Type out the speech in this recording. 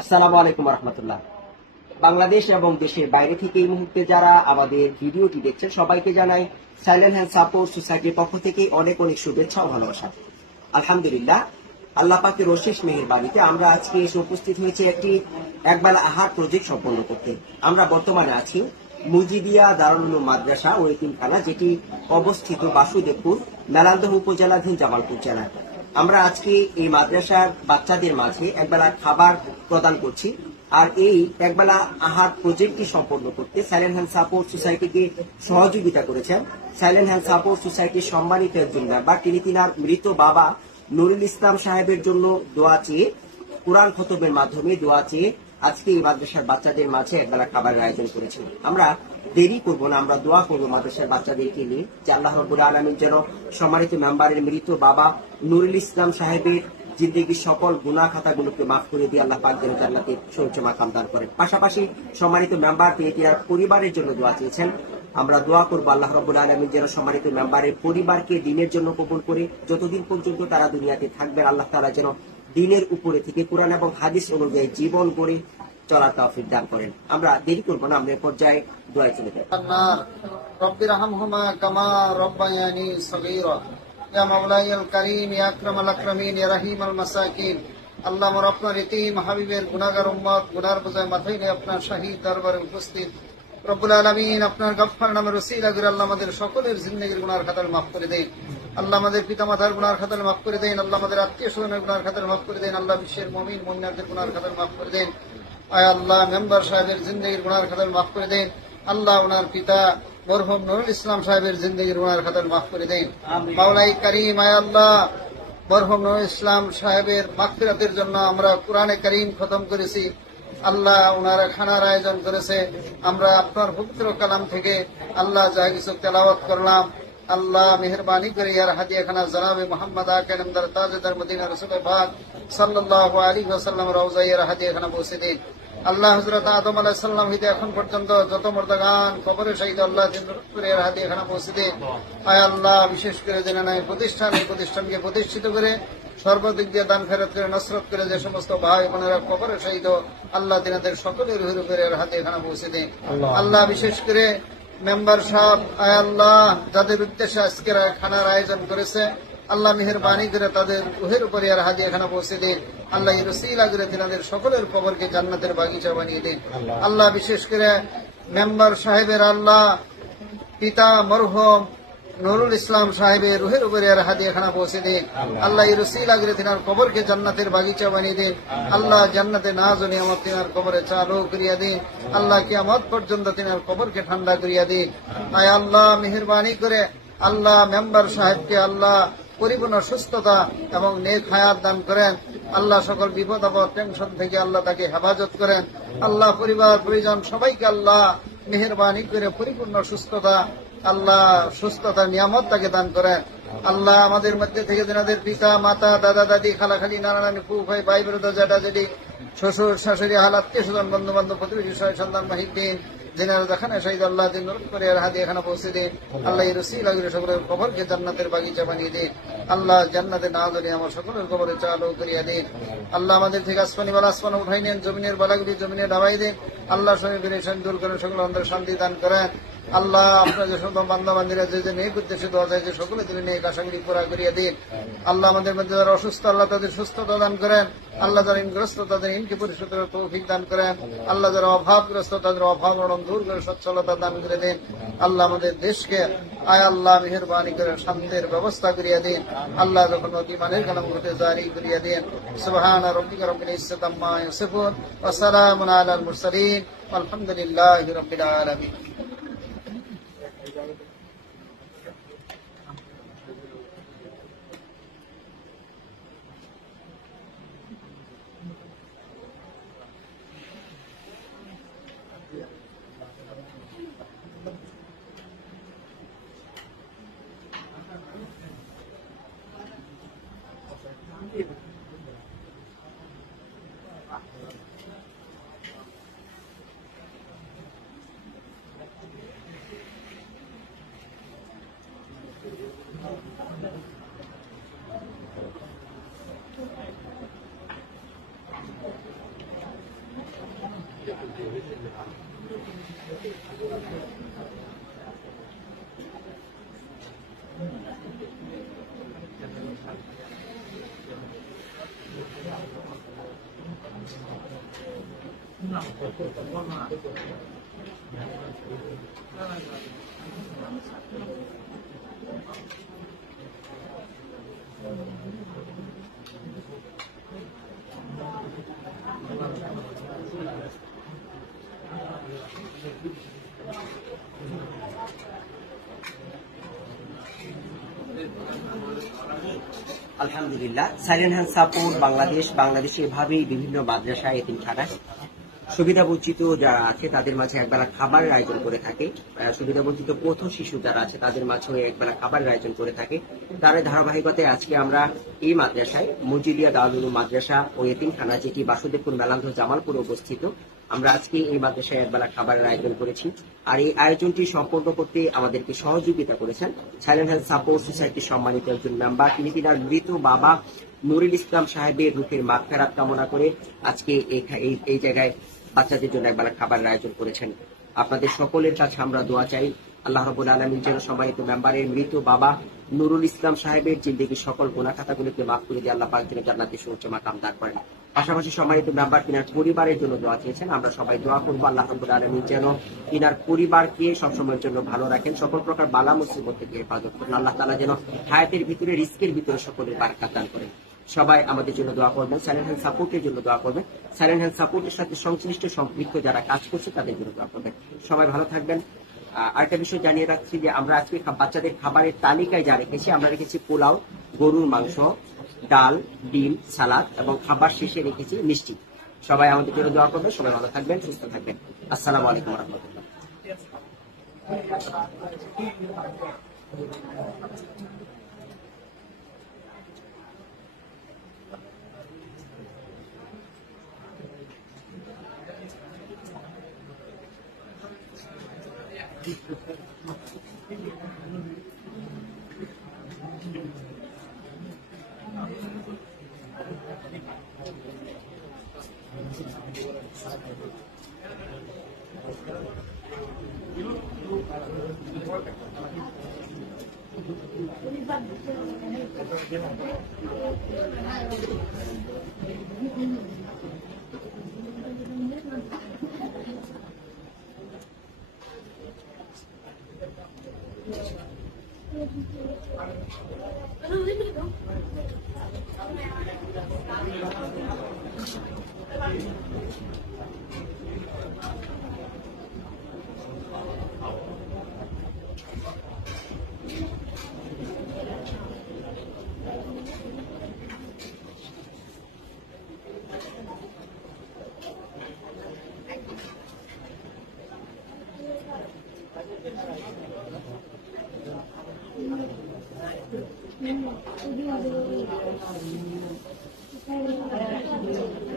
আসসালামু আলাইকুম রহমতুল্লাহ। বাংলাদেশ এবং দেশের বাইরে থেকে এই মুহূর্তে যারা আমাদের ভিডিওটি দেখছেন সবাইকে জানাই সাইলেন্ট হ্যান্ড সাপোর্ট সোসাইটির পক্ষ থেকে অনেক অনেক শুভেচ্ছা ও ভালোবাসা। আলহামদুলিল্লাহ, আল্লাহ পাকের অশেষ মেহেরবানিতে আমরা আজকে এসে উপস্থিত হয়েছি একটি একবেলা আহার প্রজেক্ট সম্পন্ন করতে। আমরা বর্তমানে আছি মুজিদিয়া দারুল উলুম মাদ্রাসা ও এতিমখানা, যেটি অবস্থিত বাসুদেবপুর মেলান্দহ উপজেলাধীন জামালপুর জেলায়। আমরা আজকে এই মাদ্রাসার বাচ্চাদের মাঝে একবেলা খাবার প্রদান করছি। আর এই একবেলা আহার প্রজেক্টটি সম্পন্ন করতে সাইলেন্ট হ্যান্ড সাপোর্ট সোসাইটিকে সহযোগিতা করেছেন সাইলেন্ট হ্যান্ড সাপোর্ট সোসাইটির সম্মানিত একজন মেম্বার। তিনি তিনার মৃত বাবা নুরুল ইসলাম সাহেবের জন্য দোয়া চেয়ে, কোরআন খতমের মাধ্যমে দোয়া চেয়ে আজকে এই মাদ্রাসার বাচ্চাদের মাঝে একবেলা খাবারের আয়োজন করেছেন। আমরা দেরি করবো না, আমরা দোয়া করবো মাদ্রাসার বাচ্চাদেরকে নিয়ে যে আল্লাহ রাব্বুল আলামিন যেন সম্মানিত মেম্বারের মৃত বাবা নুরুল ইসলাম সাহেবের জিন্দেগির সকল গুনাহ খাতাগুলোকে মাফ করে দিয়ে আল্লাহ পাক যেন জান্নাতে সর্বোচ্চ মাকাম দান করেন। পাশাপাশি সম্মানিত মেম্বার তিনি তার পরিবারের জন্য দোয়া চেয়েছেন। আমরা দোয়া করবো আল্লাহ রাব্বুল আলামিন যেন সম্মানিত মেম্বারের পরিবারকে দ্বীনের জন্য কবুল করে যতদিন পর্যন্ত তারা দুনিয়াতে থাকবেন আল্লাহ তাআলা যেন দ্বীনের উপরে থেকে কোরআন এবং হাদিস অনুযায়ী জীবন গড়ে চলার তৌফিক দান করেন। আমরা দেরি করবো না, আমরা পর্যায়ে দোয়ায় চলে যাই। রব্বিরহামহুমা কামা রব্বায়ানি সগীরা। ইয়া মাওলায়াল কারীম, ইয়া আকরামাল আকরামিন, ইয়া রহিমাল মাসাকিন। আল্লাহ আমার আপনার ইতিম হাবিবের গুনাহগার উম্মত গুনার বোঝায় মাথায় নিয়ে আপনার শাহী দরবারে উপস্থিত। রব্বুল আলামিন, আপনার গফফার নামের ওসিলা করে আল্লাহ আমাদের সকলের জিন্দেগীর গুনার খাতা মাফ করে দেন। আল্লাহ আমাদের পিতামাতার গুনার খাতা মাফ করে দেন। আল্লাহ আমাদের আত্মীয় স্বজনের গুনার খাতা মাফ করে দেন। আল্লাহ বিশ্বের মুমিন মুমিনাতদের গুনার খাতা মাফ করে দেন। আয় আল্লাহ, মেম্বার সাহেবের জিন্দেগীর গুনার খাতা মাফ করে দেন। আল্লাহ ওনার পিতা মরহুম নুরুল ইসলাম সাহেবের জিন্দেগীর গুনার খাতা মাফ করে দেন। মাওলাই কারীম, আয় আল্লাহ, মরহুম নুরুল ইসলাম সাহেবের মাগফিরাতের জন্য আমরা কোরআনে কারীম খতম করেছি। আল্লাহ ওনারা খানার আয়োজন করেছে, আমরা আপনার পবিত্র কালাম থেকে আল্লাহ যা কিছু তেলাওয়াত করলাম, আল্লাহ মেহরবানি করে ইয়ার হাদিয়াখানা জনাবে মোহাম্মদ আকা নামদার তাজদার মদিনা রাসূল পাক সাল্লাল্লাহু আলাইহি ওয়াসাল্লাম রওজা ইয়ার হাদিয়াখানা পৌঁছে দিন। আল্লাহ হযরত আদম আলাইহিস সালাম হইতে এখন পর্যন্ত যত মর্দাগান কবরে শহীদ আল্লাহ এর হাদিয়াখানা পৌঁছে দিন। আয় আল্লাহ, বিশেষ করে যেন এই প্রতিষ্ঠানকে প্রতিষ্ঠিত করে সর্বদিক দিয়ে দান ফেরত করে নসরত করে যে সমস্ত ভাই বোনেরা কবরে শহীদ আল্লাহ তিনাদের সকলের রুহের উপরে হাতে এখানে পৌঁছে দিন। আল্লাহ বিশেষ করে মেম্বার সাহেব, আয় আল্লাহ, যাদের উদ্দেশ্যে আজকের খানার আয়োজন করেছে আল্লাহ মেহেরবানি করে তাদের রুহের উপরে আর হাতে এখানে পৌঁছে দিন। আল্লাহ এই রসিলা করে তিনাদের সকলের কবরকে জান্নাতের বাগিচা বানিয়ে দিন। আল্লাহ বিশেষ করে মেম্বার সাহেবের আল্লাহ পিতা মরহুম নুরুল ইসলাম সাহেবের রুহের উপরে আর হাদিয়াখানা পৌঁছে দিন। আল্লাহ এই রসিলা করে তিনার কবরকে জান্নাতের বাগিচা বানিয়ে দিন। আল্লাহ জান্নাতে নাজ ও নিয়ামত তিনার কবরে চালু করিয়া দিন। আল্লাহ কিয়ামত পর্যন্ত তিনার কবরকে ঠান্ডা করিয়া দিন। আয় আল্লাহ, মেহেরবানি করে আল্লাহ মেম্বার সাহেবকে আল্লাহ পরিপূর্ণ সুস্থতা এবং নেক হায়াত দান করেন। আল্লাহ সকল বিপদ আপদ টেনশন থেকে আল্লাহ তাকে হেফাজত করেন। আল্লাহ পরিবার পরিজন সবাইকে আল্লাহ মেহেরবানি করে পরিপূর্ণ সুস্থতা আল্লাহ সুস্থতার নিয়ামত তাকে দান করেন। আল্লাহ আমাদের মধ্যে থেকে যাদের পিতা মাতা দাদা দাদি খালা খালি নানা নানি ফুফু ভাই ভাই ব্রাদার জ্যাঠা জেঠি শ্বশুর শাশুড়ি হাল আত্মীয় স্বজন বন্ধু বান্ধব প্রতিবেশী সন্তান মাহিদ্দিন যিনারা যেখানে শহীদ আল্লাহ দিন করে আর হাদিয়া এখানে পৌঁছে দিন। আল্লাহ এই রসিলা করে সকলের কবরকে জান্নাতের বাগিচা বানিয়ে দিন। আল্লাহ জান্নাতে না ধরে আমার সকলের কবরে চালু করিয়া দিন। আল্লাহ আমাদের থেকে আসমানি বালা আসমান উঠাই নেন, জমিনের বালাগুলি জমিনে ডাবাই দিন। আল্লাহ শরীর দূর করেন, সকল অন্তর শান্তি দান করেন। আল্লাহ আপনার যে সকল বান্দা বান্দিরা যে নেক উদ্দেশ্যে দোয়া চাইছে সকলে তিনি নেক আশাগুলি পুরা করিয়া দিন। আল্লাহ আমাদের মধ্যে যারা অসুস্থ আল্লাহ তাদের সুস্থতা দান করেন। আল্লাহ যারা ঋণগ্রস্ত তাদের ঋণকে পরিশোধ করার তৌফিক দান করেন। আল্লাহ যারা অভাবগ্রস্ত তাদের অভাব দূর করে সচ্ছলতা দান করে দিন। আল্লাহ আমাদের দেশকে আয় আল্লাহ মেহেরবানি করে শান্তির ব্যবস্থা করিয়া দিন। আল্লাহ যখন ইমানের কালাম করতে জারি করিয়া দিন। সুবহানা রাব্বিকা রাব্বিল ইজ্জাতি আম্মা ইয়াসিফুন ওয়া সালামুন আলাল মুরসালিন আলহামদুলিল্লাহি রাব্বিল আলামিন। আলহামদুলিল্লাহ, সাইলেন্ট হ্যান্ড সাপোর্ট বাংলাদেশে এভাবেই বিভিন্ন মাদ্রাসা এতিমখানায় সুবিধা বঞ্চিত যারা আছে তাদের মাঝে একবেলা খাবারের আয়োজন করে থাকে। সুবিধা বঞ্চিত পথ শিশু যারা আছে তাদের মাঝে একবেলা খাবারের আয়োজন করে থাকে। তার ধারাবাহিকতায় আজকে আমরা এই মাদ্রাসায় মসজিদিয়া দারুল উলুম মাদ্রাসা ও এতিমখানা, যেটি বাসুদেবপুর মেলান্ধ জামালপুরে অবস্থিত, আমরা আজকে এই মাদ্রাসায় একবেলা খাবারের আয়োজন করেছি। আর এই আয়োজনটি সম্পন্ন করতে আমাদেরকে সহযোগিতা করেছেন সাইলেন্ট হ্যান্ড সাপোর্ট সোসাইটির সম্মানিত একজন মেম্বার। তিনি তিনার মৃত বাবা নুরুল ইসলাম সাহেবের রূহের মাগফিরাত কামনা করে আজকে এই জায়গায় বাচ্চাদের জন্য একবেলা খাবারের আয়োজন করেছেন। আপনাদের সকলের কাছে আমরা দোয়া চাই, আল্লাহ রাব্বুল আলামিন যেন সম্মানিত মেম্বারের মৃত বাবা নুরুল ইসলাম সাহেবের জিন্দেগীর সকল গুনাহ খাতাগুলোকে মাফ করে দিয়ে আল্লাহ পাক যেন জান্নাতের সুউচ্চ মাকাম দান করেন। পাশাপাশি সম্মানিত মেম্বার তিনার পরিবারের জন্য দোয়া চেয়েছেন। আমরা সবাই দোয়া করবো আল্লাহ রাব্বুল আলামিন যেন তিনার পরিবারকে সবসময়ের জন্য ভালো রাখেন, সকল প্রকার বালা মুসিবত থেকে হেফাজত করেন। আল্লাহ তাআলা যেন হায়াতের ভিতরে, রিস্কের ভিতরে সকলের বারাকাত দান করেন। সবাই আমাদের জন্য দোয়া করবেন, সাইলেন্ট হ্যান্ড সাপোর্টের জন্য দোয়া করবেন, সাইলেন্ট হ্যান্ড সাপোর্টের সাথে সংশ্লিষ্ট সম্পৃক্ত যারা কাজ করছে তাদের জন্য দোয়া করবেন। সবাই ভালো থাকবেন। আরেকটা বিষয় জানিয়ে রাখছি যে আমরা আজকে বাচ্চাদের খাবারের তালিকায় যা রেখেছি, আমরা রেখেছি পোলাও, গরুর মাংস, ডাল, ডিম, সালাদ এবং খাবার শেষে রেখেছি মিষ্টি। সবাই আমাদের জন্য দোয়া করবেন। সবাই ভালো থাকবেন, সুস্থ থাকবেন। আসসালামু আলাইকুম ওয়া রাহমাতুল্লাহ। Thank you.